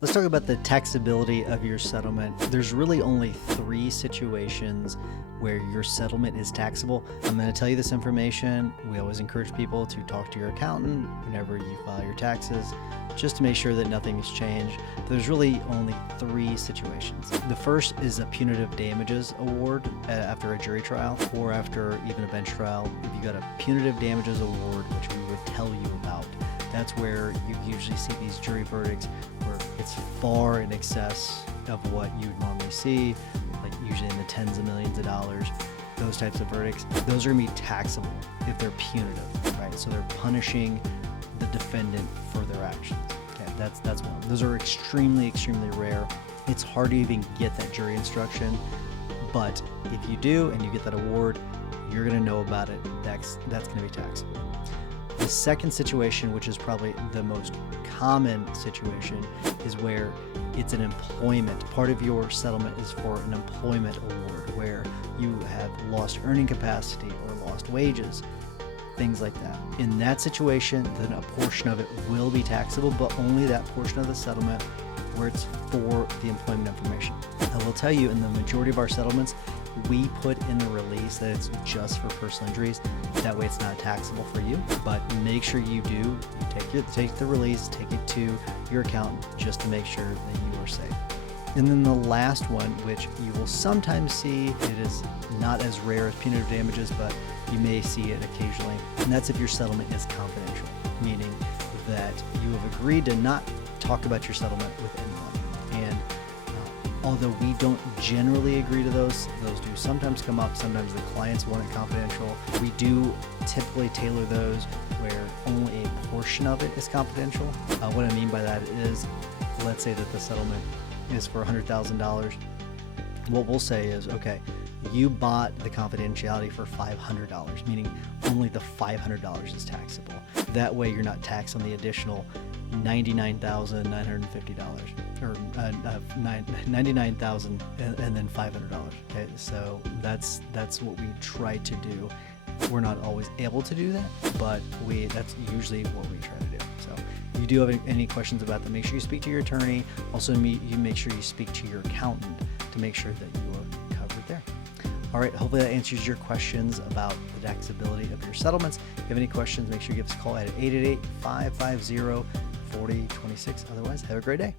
Let's talk about the taxability of your settlement. There's really only 3 situations where your settlement is taxable. I'm going to tell you this information. We always encourage people to talk to your accountant whenever you file your taxes, just to make sure that nothing has changed. But there's really only 3 situations. The first is a punitive damages award after a jury trial or after even a bench trial. If you got a punitive damages award, which we would tell you about, that's where you usually see these jury verdicts where it's far in excess of what you'd normally see, like usually in the tens of millions of dollars. Those types of verdicts, those are going to be taxable if they're punitive, right? So they're punishing the defendant for their actions. Okay, that's one. Those are extremely rare. It's hard to even get that jury instruction, but if you do and you get that award, you're going to know about it. That's going to be taxable. The second situation, which is probably the most common situation, is where it's an employment. Part of your settlement is for an employment award where you have lost earning capacity or lost wages, things like that. In that situation, then a portion of it will be taxable, but only that portion of the settlement where it's for the employment information. I will tell you, in the majority of our settlements, we put in the release that it's just for personal injuries. That way it's not taxable for you, but make sure you do. You take the release, take it to your accountant just to make sure that you are safe. And then the last one, which you will sometimes see, it is not as rare as punitive damages, but you may see it occasionally, and that's if your settlement is confidential, meaning that you have agreed to not talk about your settlement with anyone. And although we don't generally agree to those do sometimes come up. Sometimes the clients want it confidential. We do typically tailor those where only a portion of it is confidential. What I mean by that is, let's say that the settlement is for $100,000. What we'll say is, okay, you bought the confidentiality for $500, meaning only the $500 is taxable. That way you're not taxed on the additional $99,950 or $99,000 and then $500. Okay, so that's what we try to do. We're not always able to do that, but that's usually what we try to do. So if you do have any questions about that, make sure you speak to your attorney. Also, you make sure you speak to your accountant to make sure that you are covered there. All right, hopefully that answers your questions about the taxability of your settlements. If you have any questions, make sure you give us a call at 888-550-4026. Otherwise, have a great day.